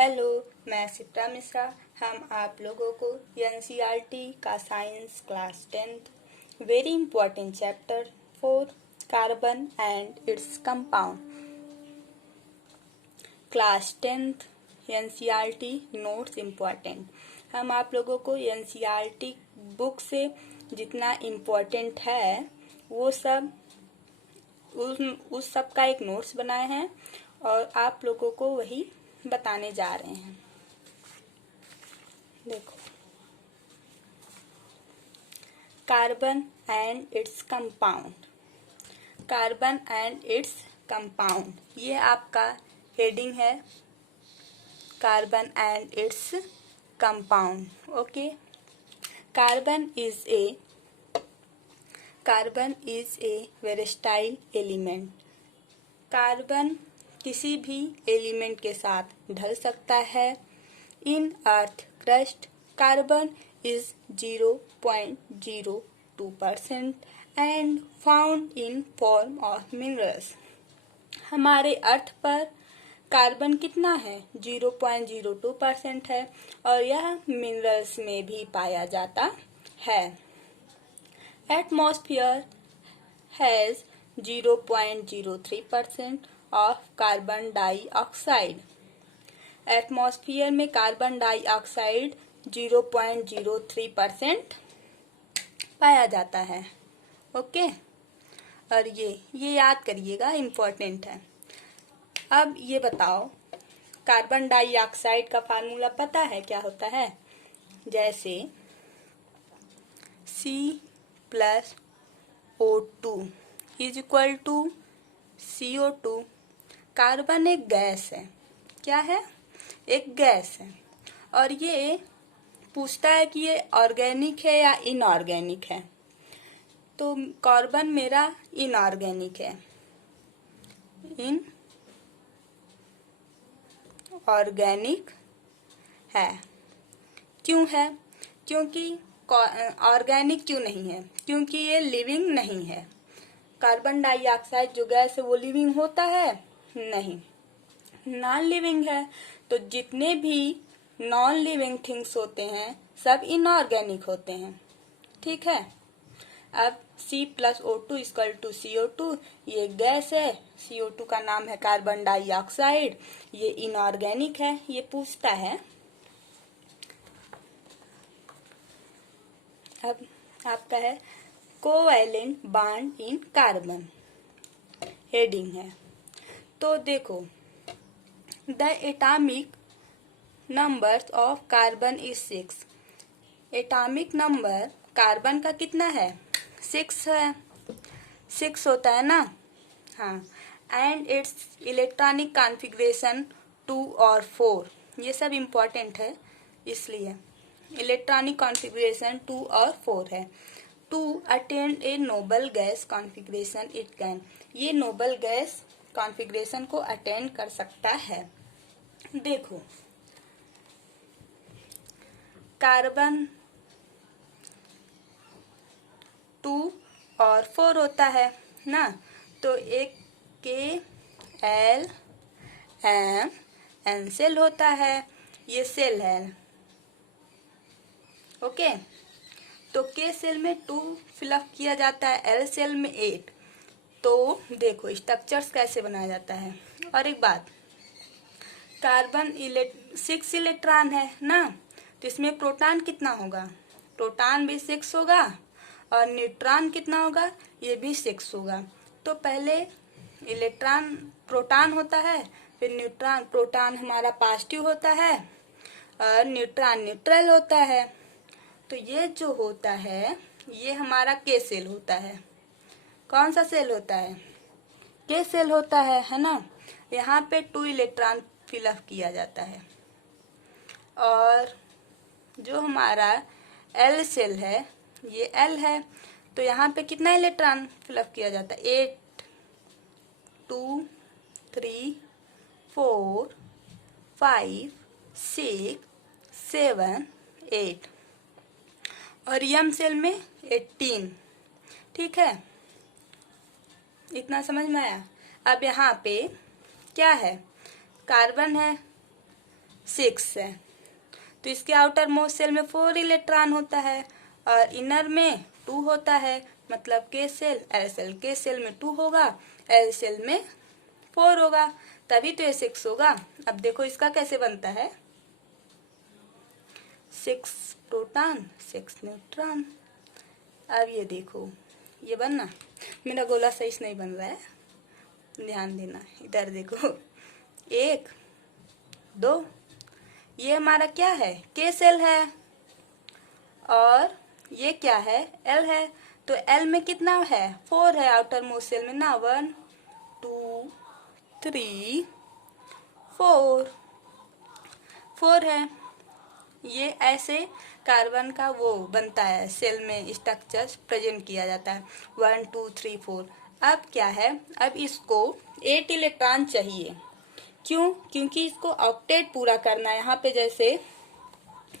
Hello, मैं सिप्रा मिश्रा। हम आप लोगों को एनसीईआरटी का science class 10th very important chapter 4 carbon and its compound class 10th NCERT notes important. हम आप लोगों को एनसीईआरटी बुक से जितना इम्पोर्टेंट है वो सब उस सब का एक नोट्स बनाए हैं और आप लोगों को वही बताने जा रहे हैं। देखो, carbon and its compound. Carbon and its compound, ये आपका हेडिंग है, carbon and its compound. Okay, carbon is a volatile element. Carbon किसी भी एलिमेंट के साथ ढल सकता है। In earth crust carbon is 0.02% and found in form of minerals. हमारे अर्थ पर कार्बन कितना है? 0.02% है और यह मिनरल्स में भी पाया जाता है। Atmosphere has 0.03% of carbon dioxide. Atmosphere में कार्बन डाइऑक्साइड 0.03% पाया जाता है। ओके, और ये याद करिएगा, इम्पोर्टेंट है। अब ये बताओ, कार्बन डाइऑक्साइड का फार्मूला पता है क्या होता है? जैसे C+O2 is equal to CO2। Carbon एक गैस है। क्या है? एक गैस है। और ये पूछता है कि ये ऑर्गेनिक है या इनऑर्गेनिक है। तो कार्बन मेरा इनऑर्गेनिक है। इनऑर्गेनिक है। क्यों है? क्योंकि ऑर्गेनिक क्यों नहीं है? क्योंकि ये लिविंग नहीं है। कार्बन डाइऑक्साइड जो गैस है वो लिविंग होता है? नहीं, नॉन लिविंग है। तो जितने भी नॉन लिविंग थिंग्स होते हैं सब इनऑर्गेनिक होते हैं। ठीक है। अब C+O2 इक्वल टू CO2, ये गैस है। CO2 का नाम है कार्बन डाइऑक्साइड, ये इनऑर्गेनिक है। ये पूछता है। अब आपका है covalent bond in carbon, heading है। तो देखो, the atomic numbers of carbon is 6। Atomic number carbon का कितना है? 6 है। 6 होता है ना? हाँ। एंड इट्स इलेक्ट्रॉनिक कॉन्फ़िगरेशन 2 और 4, ये सब इम्पोर्टेंट है इसलिए। इलेक्ट्रॉनिक कॉन्फ़िगरेशन 2 और 4 है। To attend a noble gas configuration it can, ये नोबल गैस कॉन्फ़िगरेशन को अटेंड कर सकता है। देखो, कार्बन 2 और 4 होता है ना, तो एक KLMN सेल होता है, ये सेल है। ओके, तो K सेल में 2 फिलअप किया जाता है, L सेल में 8। तो देखो स्ट्रक्चर्स कैसे बनाया जाता है। और एक बात, कार्बन 6 इलेक्ट्रॉन है ना, तो इसमें प्रोटॉन कितना होगा? प्रोटॉन भी 6 होगा और न्यूट्रॉन कितना होगा? ये भी 6 होगा। तो पहले इलेक्ट्रॉन प्रोटॉन होता है, फिर न्यूट्रॉन। प्रोटॉन हमारा पॉजिटिव होता है और न्यूट्रॉन न्यूट्रल होता है। तो ये जो होता है ये हमारा के सेल होता है। कौन सा सेल होता है? के सेल होता है ना। यहाँ पे 2 इलेक्ट्रॉन फिलअप किया जाता है। और जो हमारा एल सेल है, ये एल है, तो यहाँ पे कितना इलेक्ट्रॉन फिलअप किया जाता है? 8, 2, 3, 4, 5, 6, 7, 8। और यम सेल में 18। ठीक है, इतना समझ में आया? अब यहाँ पे क्या है? कार्बन है, 6 है। तो इसके आउटर मोस्ट शेल में 4 इलेक्ट्रॉन होता है और इनर में 2 होता है, मतलब के शेल एल शेल, के शेल में 2 होगा, एल शेल में 4 होगा, तभी तो ये 6 होगा। अब देखो इसका कैसे बनता है, 6 प्रोटॉन 6 न्यूट्रॉन। अब ये देखो ये बनना, मेरा गोला सही से नहीं बन रहा है, ध्यान देना, इधर देखो 1 2, ये हमारा क्या है, के शेल है, और ये क्या है, एल है। तो एल में कितना है, 4 है आउटर मोस्ट शेल में ना, 1 2 3 4 है। ये ऐसे कार्बन का वो बनता है, सेल में स्ट्रक्चर प्रेजेंट किया जाता है, 1 2 3 4। अब क्या है, अब इसको 8 इलेक्ट्रॉन चाहिए, क्यों, क्योंकि इसको ऑक्टेट पूरा करना है। यहाँ पे जैसे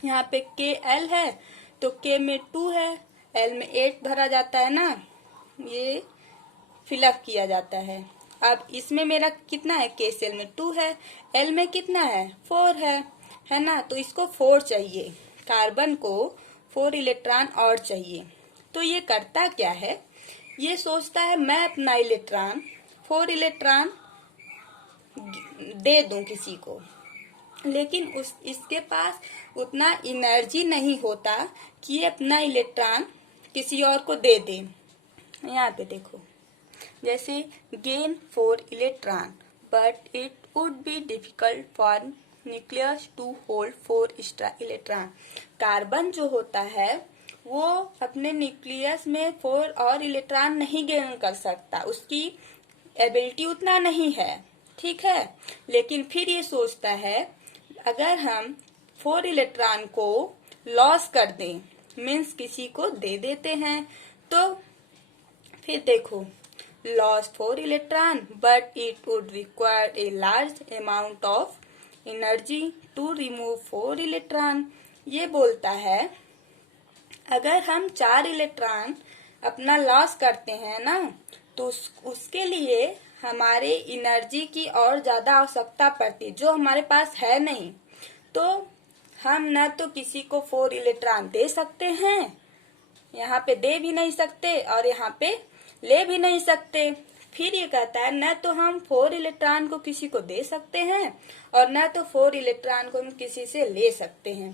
यहाँ पे के एल है तो के में 2 है, एल में 8 भरा जाता है ना, ये फिलअप किया जाता है। अब इसमें मेरा कितना है, के सेल में 2 है, एल में कितना है, 4 है ना, तो इसको 4 चाहिए, कार्बन को 4 इलेक्ट्रॉन और चाहिए। तो ये करता क्या है, ये सोचता है मैं अपना इलेक्ट्रॉन 4 इलेक्ट्रॉन दे दूं किसी को, लेकिन इसके पास उतना एनर्जी नहीं होता कि ये अपना इलेक्ट्रॉन किसी और को दे दे। यहाँ पे देखो जैसे gain 4 electron but it would be difficult for nucleus to hold 4 extra electron. Carbon जो होता है वो अपने न्यूक्लियस में 4 और इलेक्ट्रॉन नहीं गेन कर सकता, उसकी एबिलिटी उतना नहीं है, ठीक है। लेकिन फिर ये सोचता है अगर हम 4 इलेक्ट्रॉन को लॉस कर दें, मीन्स किसी को दे देते हैं, तो फिर देखो loss 4 electron but it would require a large amount of energy to remove 4 electron. ये बोलता है अगर हम 4 इलेक्ट्रॉन अपना लॉस करते हैं ना, तो उसके लिए हमारे एनर्जी की और ज्यादा आवश्यकता पड़ती, जो हमारे पास है नहीं। तो हम न तो किसी को 4 इलेक्ट्रॉन दे सकते हैं, यहाँ पे दे भी नहीं सकते और यहाँ पे ले भी नहीं सकते। फिर ये कहता है न तो हम 4 इलेक्ट्रॉन को किसी को दे सकते हैं और न तो 4 इलेक्ट्रॉन को हम किसी से ले सकते हैं,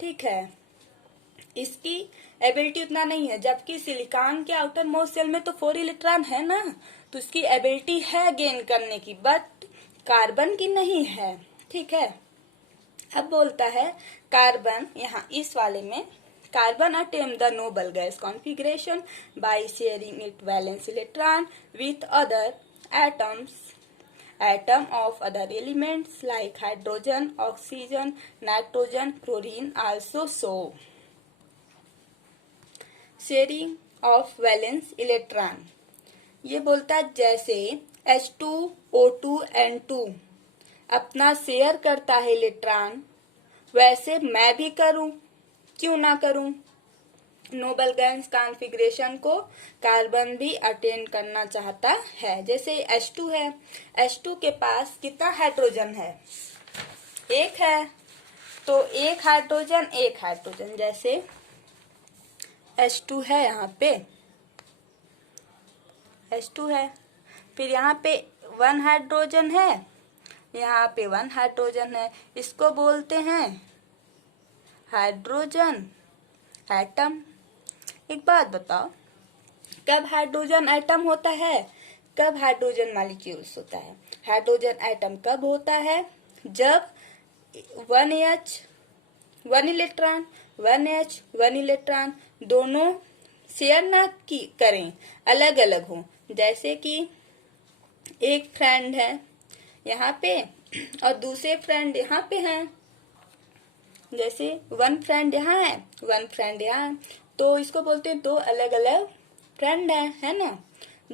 ठीक है। इसकी एबिलिटी उतना नहीं है, जबकि सिलिकॉन के आउटर मोस्ट शेल में तो 4 इलेक्ट्रॉन है ना, तो इसकी एबिलिटी है गेन करने की, बट कार्बन की नहीं है, ठीक है। अब बोलता है कार्बन, यहाँ इस वाले में carbon attempt the noble gas configuration by sharing it valence electron with other atom of other elements like hydrogen, oxygen, nitrogen, chlorine also show sharing of valence electron। ये बोलता है जैसे H2O2N2 अपना शेयर करता है इलेक्ट्रॉन, वैसे मैं भी करूं, क्यों ना करूं। नोबल गैस कॉन्फ़िगरेशन को कार्बन भी अटेन करना चाहता है। जैसे H2 है, H2 के पास कितना हाइड्रोजन है, 1 है, तो एक हाइड्रोजन जैसे H2 है, यहाँ पे H2 है, फिर यहाँ पे 1 हाइड्रोजन है, यहाँ पे 1 हाइड्रोजन है, इसको बोलते हैं हाइड्रोजन एटम। एक बात बताओ, कब हाइड्रोजन एटम होता है, कब हाइड्रोजन मॉलिक्यूल्स होता है। हाइड्रोजन एटम कब होता है, जब 1H 1 इलेक्ट्रॉन 1H 1 इलेक्ट्रॉन दोनों शेयर ना करें, अलग अलग हो। जैसे कि एक फ्रेंड है यहाँ पे और दूसरे फ्रेंड यहाँ पे हैं, जैसे 1 फ्रेंड यहाँ है 1 फ्रेंड यहाँ है, तो इसको बोलते हैं 2 अलग अलग फ्रेंड है ना।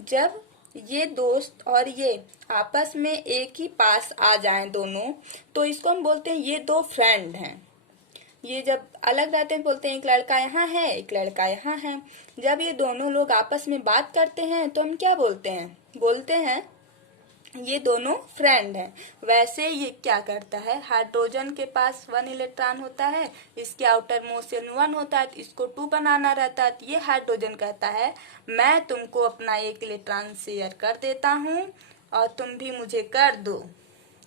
जब ये दोस्त और ये आपस में एक ही पास आ जाएं दोनों, तो इसको हम बोलते हैं ये 2 फ्रेंड हैं। ये जब अलग रहते हैं बोलते हैं एक लड़का यहाँ है एक लड़का यहाँ है। जब ये दोनों लोग आपस में बात करते हैं तो हम क्या बोलते हैं ये दोनों फ्रेंड हैं। वैसे ये क्या करता है, हाइड्रोजन के पास 1 इलेक्ट्रॉन होता है, इसके आउटर मोस्ट शेल में 1 होता है, तो इसको 2 बनाना रहता है। तो ये हाइड्रोजन कहता है मैं तुमको अपना 1 इलेक्ट्रॉन शेयर कर देता हूँ और तुम भी मुझे कर दो।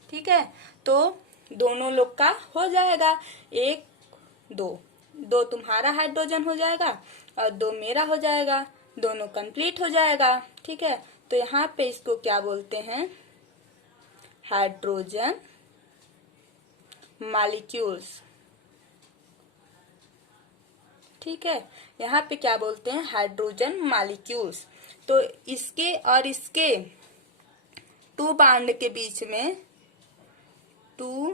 ठीक है, तो दोनों लोग का हो जाएगा, 1 2 2 तुम्हारा हाइड्रोजन हो जाएगा और 2 मेरा हो जाएगा, दोनों कंप्लीट हो जाएगा। ठीक है, तो यहाँ पे इसको क्या बोलते हैं, हाइड्रोजन मॉलिक्यूल्स। ठीक है, यहाँ पे क्या बोलते हैं, हाइड्रोजन मॉलिक्यूल्स। तो इसके और इसके 2 बांड के बीच में, 2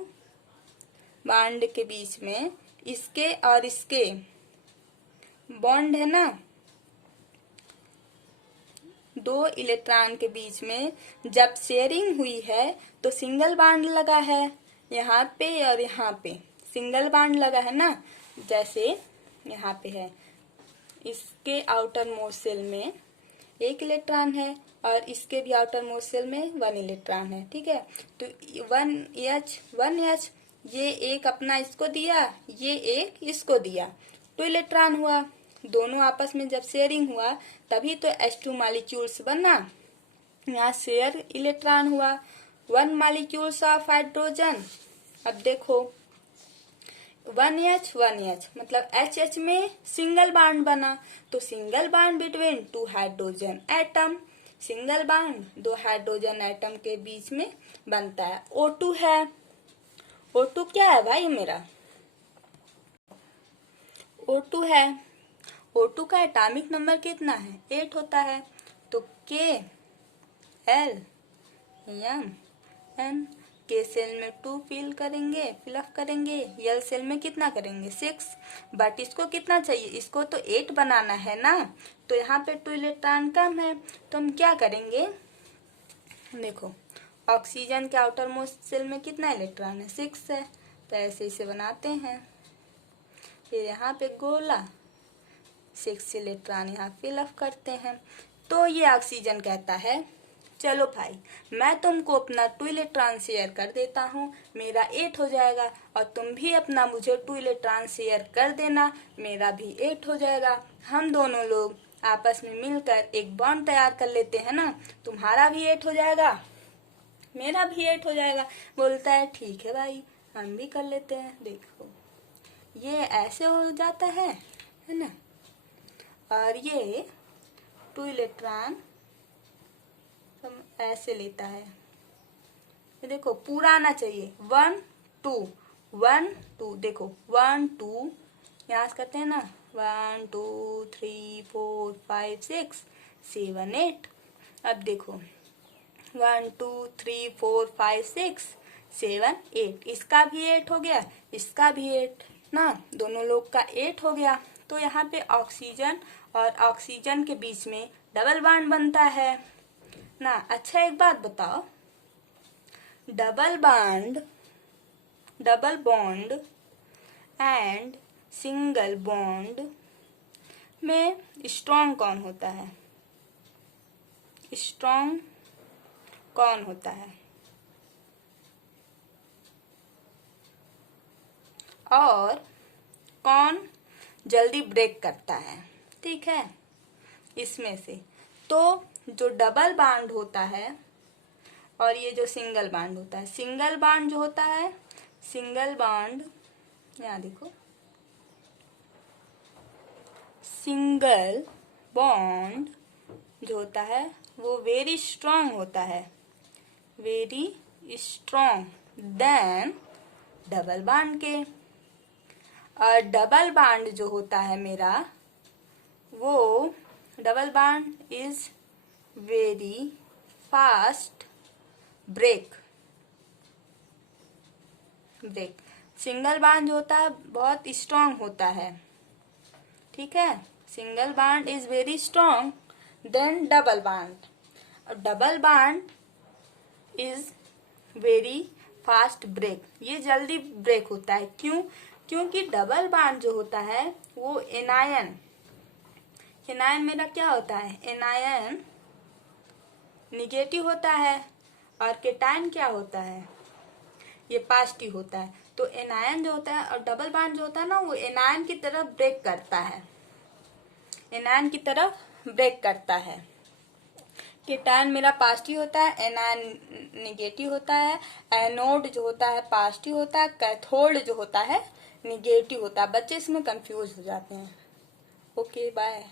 बांड के बीच में इसके और इसके बॉन्ड है ना, 2 इलेक्ट्रॉन के बीच में जब शेयरिंग हुई है तो सिंगल बांड लगा है, यहाँ पे और यहाँ पे सिंगल बांड लगा है ना। जैसे यहाँ पे है, इसके आउटर मोस्ट शेल में 1 इलेक्ट्रॉन है और इसके भी आउटर मोस्ट शेल में 1 इलेक्ट्रॉन है। ठीक है, तो 1H ये एक अपना इसको दिया, ये एक इसको दिया, 2 इलेक्ट्रॉन हुआ। दोनों आपस में जब शेयरिंग हुआ तभी तो H2 मॉलिक्यूल्स बना। यहाँ शेयर इलेक्ट्रॉन हुआ, 1 मॉलिक्यूल्स ऑफ हाइड्रोजन। अब देखो 1H मतलब HH में सिंगल बांड बना, तो single bond between 2 hydrogen atom, single bond 2 hydrogen atom के बीच में बनता है। O2 है, O2 क्या है भाई मेरा, O2 है। O2 का एटॉमिक नंबर कितना है, 8 होता है। तो KLMN, के सेल में 2 फिलअप करेंगे, L सेल में कितना करेंगे 6, बट इसको कितना चाहिए, इसको तो 8 बनाना है ना, तो यहाँ पे 2 इलेक्ट्रॉन कम है, तो हम क्या करेंगे, देखो ऑक्सीजन के आउटर मोस्ट शेल में कितना इलेक्ट्रॉन है, 6 है, तो ऐसे इसे बनाते हैं। फिर यहाँ पे गोला 6 इलेक्ट्रॉन यहाँ फिलअप करते हैं। तो ये ऑक्सीजन कहता है चलो भाई मैं तुमको अपना 2 इलेक्ट्रॉन शेयर कर देता हूँ, मेरा 8 हो जाएगा, और तुम भी अपना मुझे 2 इलेक्ट्रॉन शेयर कर देना, मेरा भी 8 हो जाएगा। हम दोनों लोग आपस में मिलकर एक बॉन्ड तैयार कर लेते हैं ना, तुम्हारा भी 8 हो जाएगा, मेरा भी 8 हो जाएगा। बोलता है ठीक है भाई, हम भी कर लेते हैं। देखो ये ऐसे हो जाता है ना, और ये 2 इलेक्ट्रॉन हम ऐसे लेता है। ये देखो पूरा आना चाहिए, 1 2 1 2, देखो 1 2 यहाँ से करते हैं ना, 1 2 3 4 5 6 7 8। अब देखो 1 2 3 4 5 6 7 8, इसका भी 8 हो गया, इसका भी 8 ना, दोनों लोग का 8 हो गया। तो यहाँ पे ऑक्सीजन और ऑक्सीजन के बीच में डबल बॉन्ड बनता है ना। अच्छा एक बात बताओ, double bond and single bond में स्ट्रॉन्ग कौन होता है, स्ट्रॉन्ग कौन होता है, और कौन जल्दी ब्रेक करता है। ठीक है, इसमें से तो जो डबल बॉन्ड होता है और ये जो सिंगल बॉन्ड होता है, सिंगल बॉन्ड जो होता है, सिंगल बॉन्ड यहाँ देखो, सिंगल बॉन्ड जो होता है वो वेरी स्ट्रांग होता है, very strong then double bond के। और डबल बॉन्ड जो होता है मेरा, वो double bond is very fast break. Single bond जो होता है बहुत स्ट्रांग होता है। ठीक है, single bond is very strong then double bond, और double bond is very fast break, ये जल्दी ब्रेक होता है। क्यों? क्योंकि डबल बॉन्ड जो होता है वो एनायन मेरा क्या होता है, एनायन निगेटिव होता है, और केटायन क्या होता है, ये पॉजिटिव होता है। तो एनायन जो होता है और डबल बॉन्ड जो होता है ना, वो एनायन की तरफ ब्रेक करता है, एनायन की तरफ ब्रेक करता है। केटायन मेरा पॉजिटिव होता है, एनायन निगेटिव होता है। एनोड जो होता है पॉजिटिव होता है, कैथोड जो होता है निगेटिव होता है। बच्चे इसमें कंफ्यूज हो जाते हैं। Okay bye.